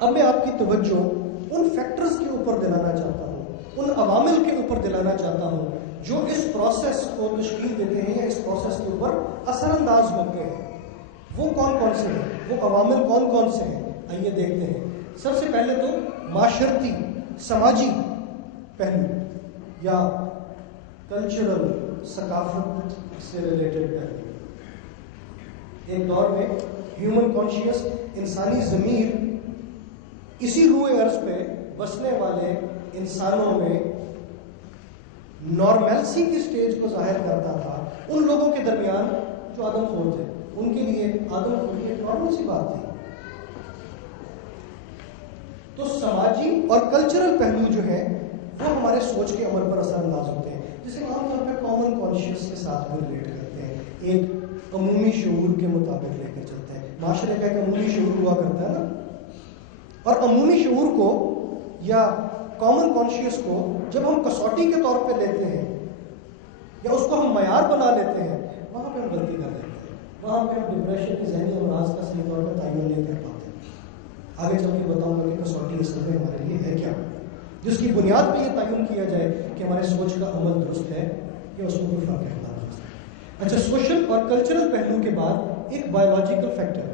اب میں آپ کی توجہ ان فیکٹرز کے اوپر دلانا چاہتا ہوں، ان عوامل کے اوپر دلانا چاہتا ہوں جو اس پروسیس کو تشکیل دیتے ہیں یا اس پروسیس کے اوپر اثر انداز ہوتے ہیں۔ وہ کون کون سے ہیں، وہ عوامل کون کون سے ہیں، آئیے دیکھتے ہیں۔ سب سے پہلے تو معاشرتی سماجی پہلو یا کلچرل ثقافت سے ریلیٹڈ پہلو۔ ایک دور میں ہیومن کانشیس انسانی ضمیر اسی روئے ارض پہ بسنے والے انسانوں میں نارملسی کی سٹیج کو ظاہر کرتا تھا۔ ان لوگوں کے درمیان جو آدم خور تھے، ان کے لیے آدم خوری ایک نارمل سی بات تھی۔ تو سماجی اور کلچرل پہلو جو ہیں وہ ہمارے سوچ کے عمل پر اثر انداز ہوتے ہیں، جسے عام طور پہ کامن کانشیس کے ساتھ بھی ریلیٹ کرتے ہیں، ایک عمومی شعور کے مطابق لے کر چلتے ہیں۔ معاشرے کا ایک عمومی شعور ہوا کرتا ہے نا، اور عمومی شعور کو یا کامن کانشیس کو جب ہم کسوٹی کے طور پہ لیتے ہیں یا اس کو ہم معیار بنا لیتے ہیں، وہاں پہ ہم غلطی کر دیتے ہیں، وہاں پہ ہم ڈپریشن کی ذہنی امراض کا صحیح طور پہ تعین نہیں کر پاتے۔ آگے چل کے بتاؤں گا کہ کسوٹی اصل میں ہمارے لیے ہے کیا، جس کی بنیاد پہ یہ تعین کیا جائے کہ ہمارے سوچ کا عمل درست ہے یا اس میں کوئی فرق ہے۔ اچھا، سوشل اور کلچرل پہلو کے بعد ایک بایولوجیکل فیکٹر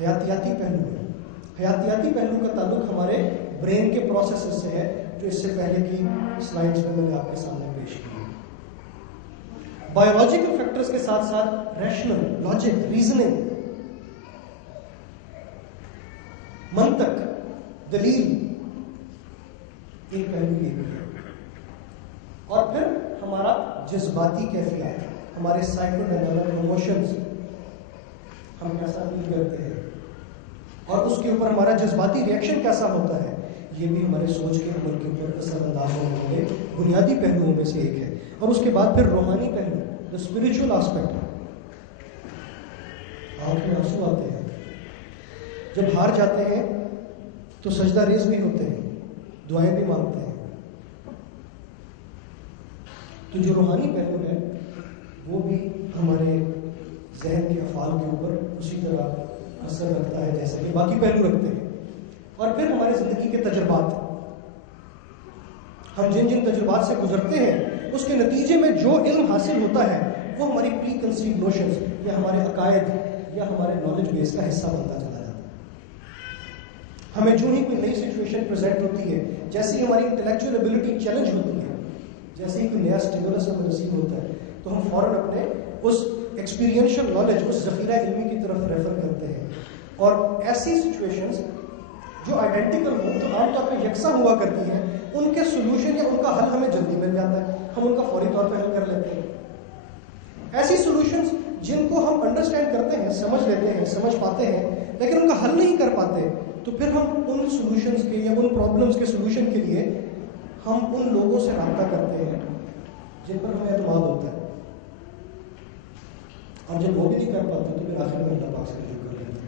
حیاتیاتی پہلو ہے۔ حیاتیاتی پہلو کا تعلق ہمارے برین کے پروسیسز سے ہے، جو اس سے پہلے کی سلائڈز میں نے آپ کے سامنے پیش کی۔ بایولوجیکل فیکٹرز کے ساتھ ساتھ ریشنل، لاجک، ریزننگ، منطق، دلیل ایک پہلو یہ بھی ہے۔ اور پھر ہمارا جذباتی کیفیات، ہمارے سائیکو ڈائنامک ایموشنز، ہم کیسا فیل کرتے ہیں اور اس کے اوپر ہمارا جذباتی ریئیکشن کیسا ہوتا ہے، یہ بھی ہمارے سوچ کے عمل کے اوپر اثر انداز ہونے والے بنیادی پہلوؤں میں سے ایک ہے۔ اور اس کے بعد پھر روحانی پہلو، دا اسپرچل آسپیکٹ۔ آنکھ میں آنسو آتے ہیں، جب ہار جاتے ہیں تو سجدہ ریز بھی ہوتے ہیں، دعائیں بھی مانگتے ہیں۔ تو جو روحانی پہلو ہے وہ بھی ہمارے ذہن کے افعال کے اوپر اسی طرح اثر رکھتا ہے جیسے کہ باقی پہلو رکھتے ہیں۔ اور پھر ہمارے زندگی کے تجربات، ہم جن جن تجربات سے گزرتے ہیں اس کے نتیجے میں جو علم حاصل ہوتا ہے وہ ہماری پری کنسیو نوشنز یا ہمارے عقائد یا ہمارے نالج بیس کا حصہ بنتا چلا جاتا ہے۔ ہمیں جو ہی کوئی نئی سچویشن پریزنٹ ہوتی ہے، جیسے ہی ہماری انٹلیکچوئل ایبلٹی چیلنج ہوتی ہے، جیسے ہی کوئی نیا اسٹیمولس ہمیں نصیب ہوتا ہے، تو ہم فوراً اپنے اس ایکسپیرینشل نالج، اس ذخیرہ علمی کی طرف ریفر کرتے ہیں۔ اور ایسی سچویشنز جو آئیڈینٹیکل ہوں، جو عام طور پہ یکساں ہوا کرتی ہیں، ان کے سولوشن یا ان کا حل ہمیں جلدی مل جاتا ہے، ہم ان کا فوری طور پہ حل کر لیتے ہیں۔ ایسی سولوشنز جن کو ہم انڈرسٹینڈ کرتے ہیں، سمجھ لیتے ہیں، سمجھ پاتے ہیں، لیکن ان کا حل نہیں کر پاتے، تو پھر ہم ان سولوشنز کے یا ان پرابلمز کے سولوشن کے لیے ہم ان لوگوں سے رابطہ کرتے ہیں جن پر ہمیں اعتماد ہوتا ہے، اور جب وہ بھی نہیں کر پاتے تو پھر آخر میں اللہ پاک سے رجوع کر لیتے ہیں۔